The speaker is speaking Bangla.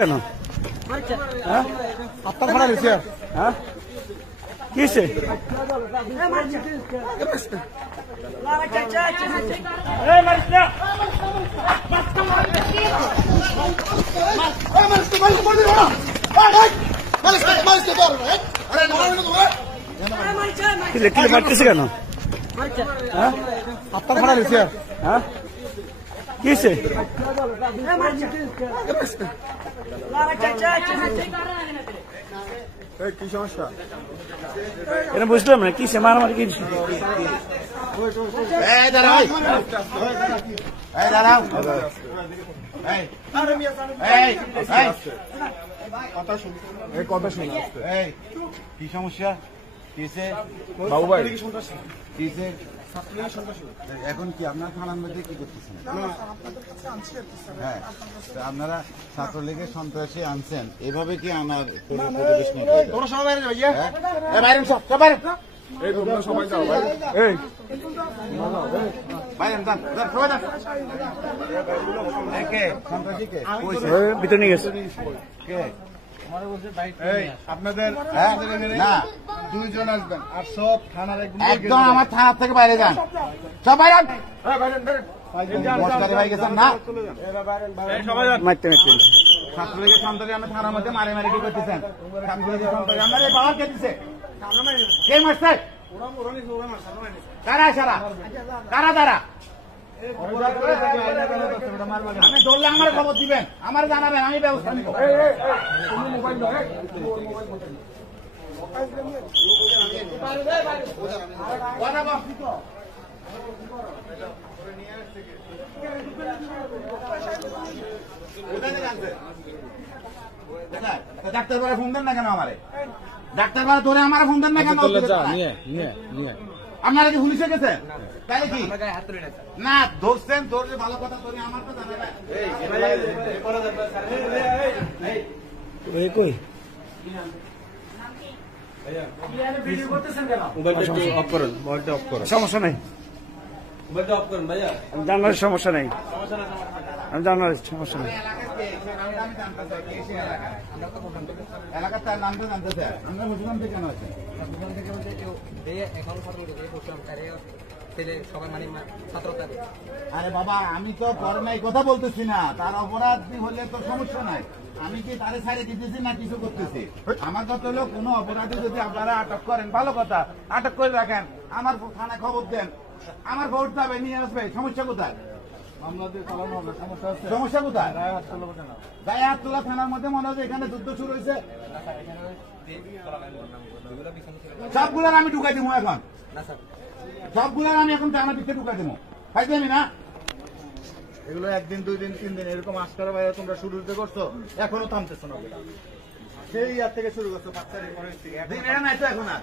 কেন আপনার ভাড়া দিচ্ছে হ্যাঁ কিসে মারতেছে কেন আপনার ভাড়া দিচ্ছে হ্যাঁ কিসে কি সমস্যা এটা বুঝলাম না কিসে মারামারি কি কথা শুনে কি সমস্যা কিসে বাবু ভাই কিসে এখন কি আপনার থানার মধ্যে কি করতেছেন? হ্যাঁ, আপনারা ছাত্রলীগের সন্ত্রাসী আনছেন, এভাবে কি আনার ভিতরে নিয়ে গেছে আপনাদের না দুইজন আসবেন আর সব থানার একদম আমার থানার থেকে বাইরে যান সব বাইরে ছাত্রলীগের সন্ত্রাসী আমরা থানার মধ্যে মারে মারে কি করতেছেন? আপনার বাবা কে দিচ্ছে? কে মারছে? কারা সারা কারা তারা? আমি ধরলে আমার খবর দিবেন, আমার জানাবেন, আমি ব্যবস্থা নিব। ডাক্তার বাবা ফোন দেন না কেন আমারে? ডাক্তার বাবা ধরে আমার ফোন দেন না কেন? আপনারা কি পুলিশে গেছেন? তাই কি না ধরছেন? ধরলে ভালো কথা, ধরে আমার তো জানাবেন। সমস্যা নেই, জানার সমস্যা নেই, আমি জানার সমস্যা নেই। এলাকার তার নাম তো জানতে চাই, আমরা মুসলমান থেকে কেন আছে? আরে বাবা, আমি তো পরে নাই কথা বলতেছি না, তার অপরাধ হলে তো সমস্যা নাই। আমি কি তারে ছাড়ে দিতেছি না কিছু করতেছি? আমার কথা হলো কোনো অপরাধী যদি আপনারা আটক করেন ভালো কথা, আটক করে রাখেন, আমার থানায় খবর দেন, আমার খবর যাবে, নিয়ে আসবে। সমস্যা কোথায়? সমস্যা কোথায়? গায়ে হাত তোলা থানার মধ্যে মনে হচ্ছে এখানে যুদ্ধ শুরু হয়েছে। সবগুলোর আমি ঢুকাই দিব এখন, সবগুলোর আমি এখন থানার পিছিয়ে ঢুকাই দেবো। পাইছি আমি না এগুলো একদিন দুই দিন তিন দিন এরকম আজকার বাইরে তোমরা শুরু করছো, এখনো থামতেছো না। সেই ইয়ার থেকে শুরু করছো, 5 তারিখ নাই তো এখন আর